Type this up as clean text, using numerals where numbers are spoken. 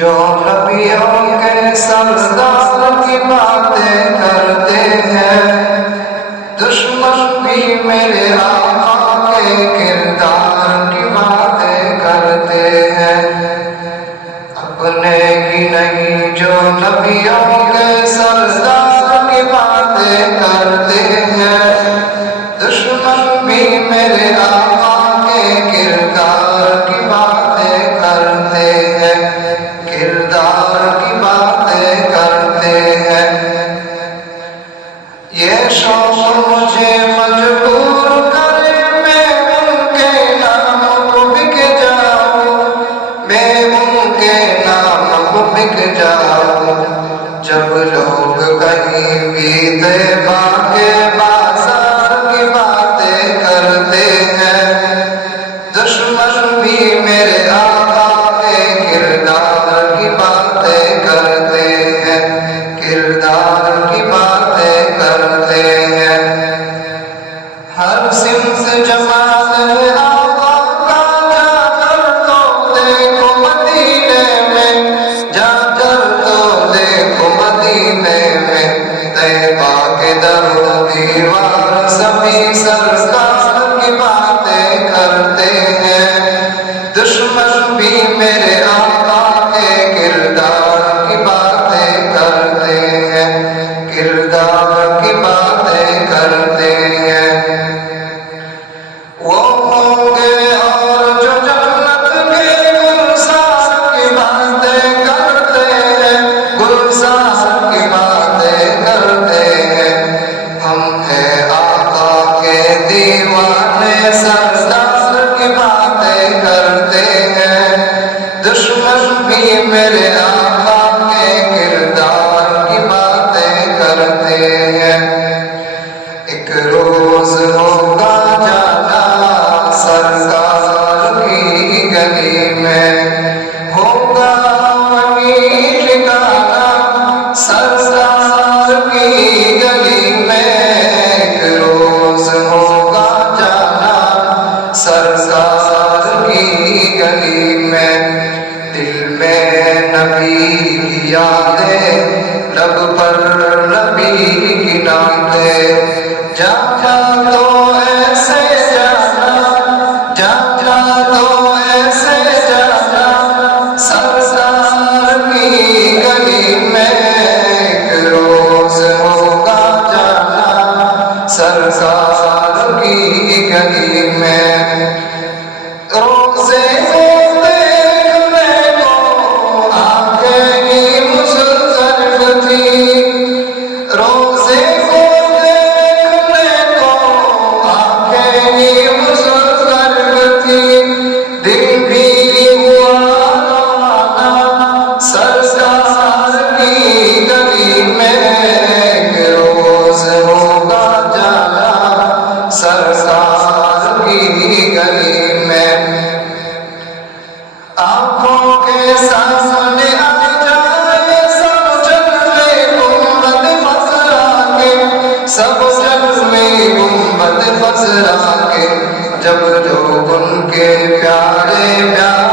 جو نبیوں کے سردار کی باتیں کرتے ہیں، دشمن بھی میرے آقا کے کردار کی باتیں کرتے ہیں۔ اپنے ہی نہیں جو نبیوں کے سردار کی باتیں کرتے ہیں، دشمن بھی میرے آقا کے کردار کی باتیں کرتے ہیں، کردار کی باتیں کرتے ہیں۔ یہ شوق مجھے مجبور کرے میں ان کے نام کو بک جاؤں، میں ان کے نام کو بک جاؤں۔ جب لوگ کہیں بھی طیبہ کے بازار کی باتیں کرتے ہیں، دشمن بھی میرے آقا کے کردار کی باتیں کرتے ہیں، کردار کی باتیں کرتے ہیں۔ ہر صنف جماعت ہے آقا کا، جا کر تو دیکھو مدینے میں، جا کر تو دیکھو مدینے میں، طیبہ کے در و دیوار سبھی سرکار کی باتیں کرتے ہیں، دشمن بھی میرے آقا کے کردار کی باتیں کرتے ہیں، کردار کی باتیں کرتے ہیں۔ وہ ہوں گے اور جو جنت کے گلزار کی باتیں کرتے ہیں، گلزار کی باتیں کرتے ہیں۔ ہم ہیں آقا کے دیوانے، سردار کی باتیں کرتے ہیں، دشمن بھی میرے آقا کے کردار کی باتیں کرتے ہیں۔ ایک روز ہوگا جانا سرکار کی گلی میں، ہوگا وہیں ٹھکانا سرکار کی گلی میں۔ ایک روز ہوگا جانا سرکار کی گلی میں، دل میں نبی کی یادیں، لب پر نبی کی نعتیں، جانا تو ایسے جانا، جانا تو ایسے جانا سرکار کی گلی میں۔ ایک روز ہوگا جانا سرکار کی گلی میں۔ روزے کو دیکھنے کو آنکھیں ہی مصرف تھی، روزے کو دیکھنے کو آنکھیں ہی مصرف تھی، دل بھی ہوا روانہ سرکار کی گلی میں۔ ایک روز ہوگا جانا سرکار کی گلی میں۔ آنکھوں کے سامنے آ جائے سب جلوے گنبد خضرا کے، سب جلوے گنبد خضرا کے، جب جو ان کے پیارے پیارے